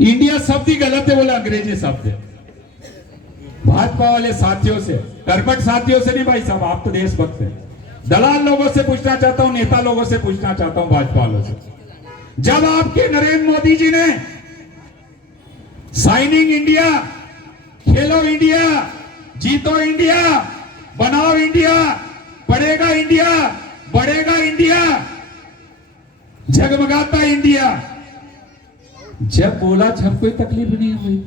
India शब्द ही गलत है, बोला अंग्रेजी शब्द है। भाजपा वाले साथियों से, करपट साथियों से नहीं भाई साहब, आप तो देशभक्त हैं। दलाल लोगों से पूछना चाहता हूं, नेता लोगों से पूछना चाहता हूं, भाजपा वालों से, जब आपके नरेंद्र मोदी जी ने साइनिंग इंडिया, खेलो इंडिया, जीतो इंडिया, बनाओ इंडिया, पढ़ेगा इंडिया, बढ़ेगा इंडिया, जगमगाता इंडिया, जब बोला जब कोई तकलीफ नहीं हुई।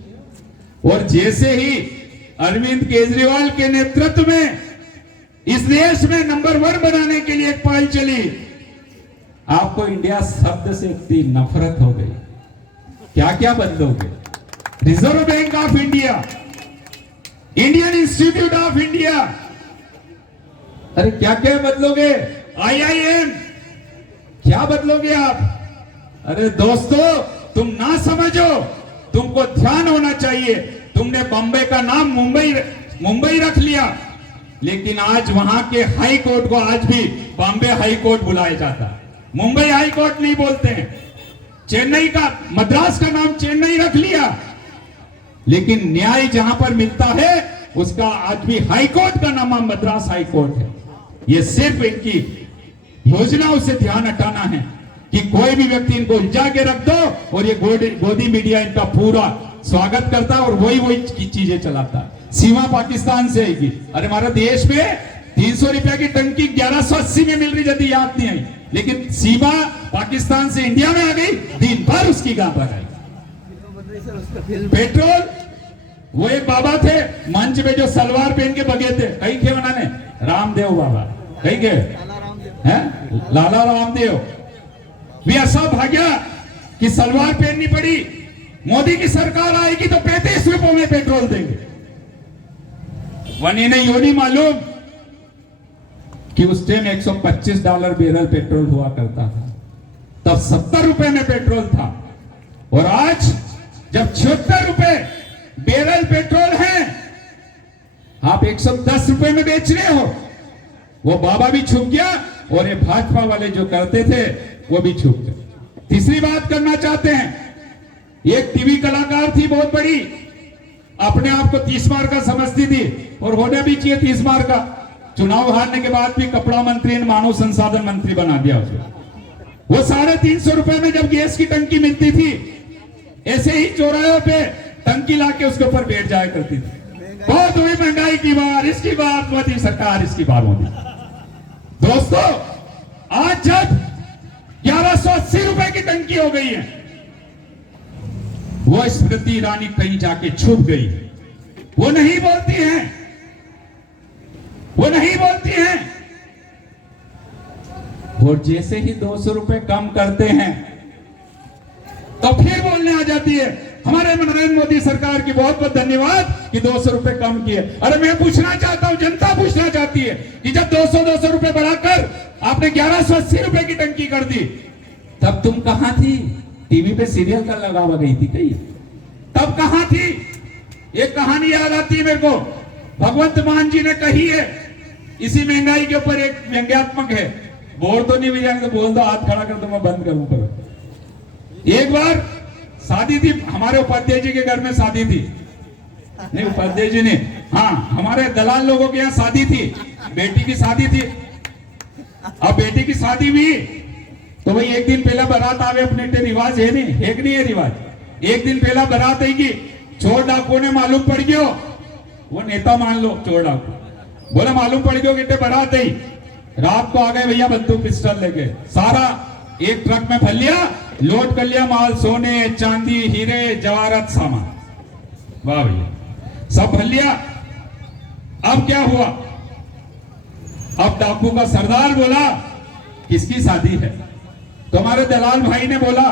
और जैसे ही अरविंद केजरीवाल के नेतृत्व में इस देश में नंबर 1 बनाने के लिए एक पहल चली, आपको इंडिया शब्द से इतनी नफरत हो गई। क्या क्या बदलोगे? Reserve bank of India, Indian institute of India, अरे क्या क्या बदलोगे? IIM, क्या बदलोगे आप? अरे दोस्तों, तुम ना समझो, तुमको ध्यान होना चाहिए। तुमने बॉम्बे का नाम मुंबई रख लिया, लेकिन आज वहां के हाई कोर्ट को आज भी बॉम्बे हाई कोर्ट बुलाया जाता है, मुंबई हाई कोर्ट नहीं बोलते हैं। चेन्नई का, मद्रास का नाम चेन्नई रख लिया, लेकिन न्याय जहां पर मिलता है उसका आज भी हाई कोर्ट का नाम मद्रास हाई कोर्ट है। ये सिर्फ इनकी योजनाओं से ध्यान हटाना है कि कोई भी व्यक्ति इनको उलझा के रख दो और ये गोदी मीडिया इनका पूरा स्वागत करता है और वही चीजें चलाता है। सीमा पाकिस्तान से आएगी, अरे हमारे देश में 300 रुपया की टंकी 1180 में मिल रही, यदि याद नहीं आई, लेकिन सीमा पाकिस्तान से इंडिया में आ गई, दिन भर उसकी गांठ लगाई। पेट्रोल, वो एक बाबा थे मंच में जो सलवार पहन के बगे थे, कहीं थे उन्होंने, रामदेव बाबा, कहीं के हैं, लाला रामदेव भी ऐसा भाग्या कि सलवार पहननी पड़ी। मोदी की सरकार आएगी तो 35 रुपयों में पेट्रोल देंगे। वनी ने यू नहीं मालूम कि उस टाइम $125 बैरल पेट्रोल हुआ करता था, तब 70 रुपए में पेट्रोल था, और आज जब 76 रुपए बैरल पेट्रोल है, आप 110 रुपए में बेच रहे हो। वो बाबा भी छुप गया और ये भाजपा वाले जो करते थे वो भी छुप गए। तीसरी बात करना चाहते हैं, एक टीवी कलाकार थी बहुत बड़ी, अपने आप को 30 मार का समझती थी, और होना भी चाहिए 30 मार का। चुनाव हारने के बाद भी कपड़ा मंत्री ने मानव संसाधन मंत्री बना दिया उसे। वो 350 रुपए में जब गैस की टंकी मिलती थी, ऐसे ही चौराहे पे टंकी लाके उसके ऊपर बैठ जाया करती थी। बहुत हुई महंगाई की बात, इसकी बात मोदी सरकार, इसकी बात मोदी। दोस्तों, आज जब 1180 रुपए की टंकी हो गई है, वो स्मृति ईरानी कहीं जाके छुप गई, वो नहीं बोलती हैं, वो नहीं बोलती हैं। और जैसे ही 200 रुपए कम करते हैं तो फिर बोलने आ जाती है, हमारे नरेंद्र मोदी सरकार की बहुत बहुत धन्यवाद कि 200 रुपए कम किए। अरे मैं पूछना चाहता हूं, जनता पूछना चाहती है कि जब 200 रुपए बढ़ाकर आपने 1180 रुपए की टंकी कर दी, तब तुम कहां थी? टीवी पे सीरियल का लगा हुआ गई थी कहीं, तब कहां थी? एक कहानी याद आती है मेरे को, भगवंत मान जी ने कही है, इसी महंगाई के ऊपर एक व्यंग्यात्मक है। बोल तो नहीं भैया, तो बोल दो, हाथ खड़ा कर दो, मैं बंद करूं पर। एक बार शादी थी, हमारे उपाध्याय जी के घर में शादी थी, नहीं उपाध्याय जी ने, हाँ हमारे दलाल लोगों के यहाँ शादी थी, बेटी की शादी थी। अब बेटी की शादी हुई तो भाई एक दिन पहला बारात आवे, अपने रिवाज है नहीं, एक नहीं है रिवाज। एक दिन पहला बारात आएगी, चोर डाकुओं ने मालूम पड़ गयो, वो नेता मान लो चोर डाकू, बोले मालूम पड़ गयो कि बारात आई, रात को आ गए भैया बंदूक पिस्टल लेके, सारा एक ट्रक में भर लिया, लोड कर लिया माल, सोने चांदी हीरे जवाहरात सामान, वाह भैया सब भर लिया। अब क्या हुआ? अब डाकू का सरदार बोला किसकी शादी है? तो हमारे दलाल भाई ने बोला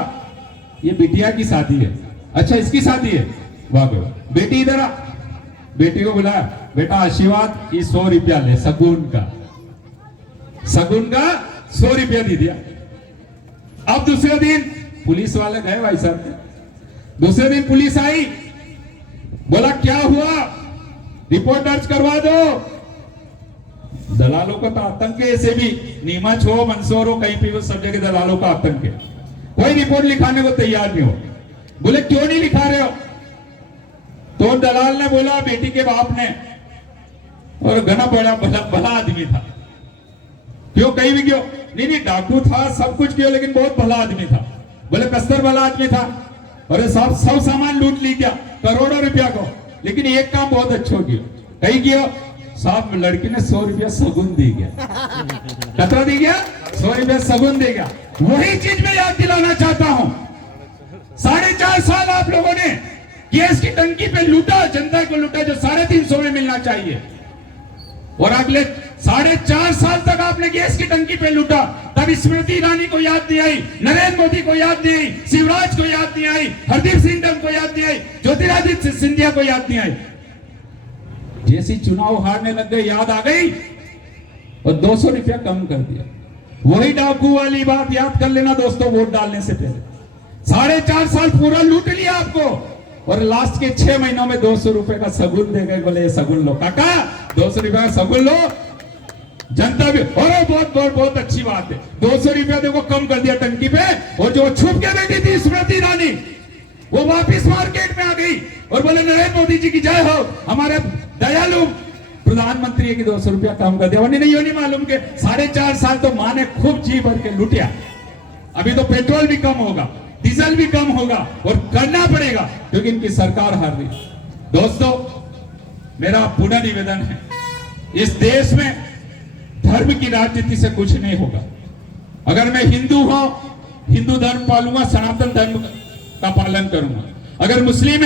ये बिटिया की शादी है। अच्छा इसकी शादी है, वाह भैया, बेटी इधर आ। बेटी को बोला बेटा आशीर्वाद, ये 100 रुपया ले, सगुन का 100 रुपया दे दिया। अब दूसरे दिन पुलिस वाले गए भाई साहब, दूसरे दिन पुलिस आई, बोला क्या हुआ, रिपोर्ट दर्ज करवा दो। दलालों का तो आतंक है, ऐसे भी नीमच हो मंदसौर हो कहीं भी, वो सब जगह दलालों का आतंक है, कोई रिपोर्ट लिखाने को तैयार नहीं हो। बोले क्यों नहीं लिखा रहे हो? तो दलाल ने बोला, बेटी के बाप ने, और घना बड़ा भला आदमी था, क्यों कहीं भी क्यों नहीं, डाकू था, सब कुछ किया, लेकिन बहुत भला आदमी था। बोले कस्तर भला आदमी था, और सब सामान लूट ली क्या, करोड़ों रुपया को, लेकिन एक काम बहुत अच्छा किया, कहीं किया साहब, लड़की ने 100 रुपया सगुन दे गया। कतरा दे गया? 100 रुपया सगुन दे गया। वही चीज मैं याद दिलाना चाहता हूं। 4.5 साल आप लोगों ने गैस की टंकी पे लूटा, जनता को लूटा, जो 350 में मिलना चाहिए, और अगले 4.5 साल तक आपने गैस की टंकी पे लूटा। तब स्मृति ईरानी को याद नहीं आई, नरेंद्र मोदी को याद नहीं आई, शिवराज को याद नहीं आई, हरदीप सिंह डंग को याद नहीं आई, ज्योतिरादित्य सिंधिया को याद नहीं आई। जैसी चुनाव हारने लग गए, याद आ गई और 200 रुपया कम कर दिया। वही डाकू वाली बात याद कर लेना दोस्तों, वोट डालने से पहले। 4.5 साल पूरा लूट लिया आपको, और लास्ट के 6 महीनों में 200 रुपए का सगुन दे गए। बोले ये सगुन लो काका, 200 रुपए का सगुन लो। जनता भी, और बहुत अच्छी बात है, 200 रुपया देखो कम कर दिया टंकी पे। और जो छुप के बैठी थी स्मृति ईरानी, वो वापिस मार्केट में आ गई और बोले नरेंद्र मोदी जी की जय हो, हमारे दयालु प्रधानमंत्री है कि 200 रुपया कम कर दिया। नहीं, ये नहीं मालूम के 4.5 साल तो मां ने खूब जी भर के लूटिया। अभी तो पेट्रोल भी कम होगा, डीजल भी कम होगा, और करना पड़ेगा क्योंकि इनकी सरकार हार रही। दोस्तों, मेरा पुनः निवेदन है, इस देश में धर्म की राजनीति से कुछ नहीं होगा। अगर मैं हिंदू हूं, हिंदू धर्म पालूंगा, सनातन धर्म का पालन करूंगा। अगर मुस्लिम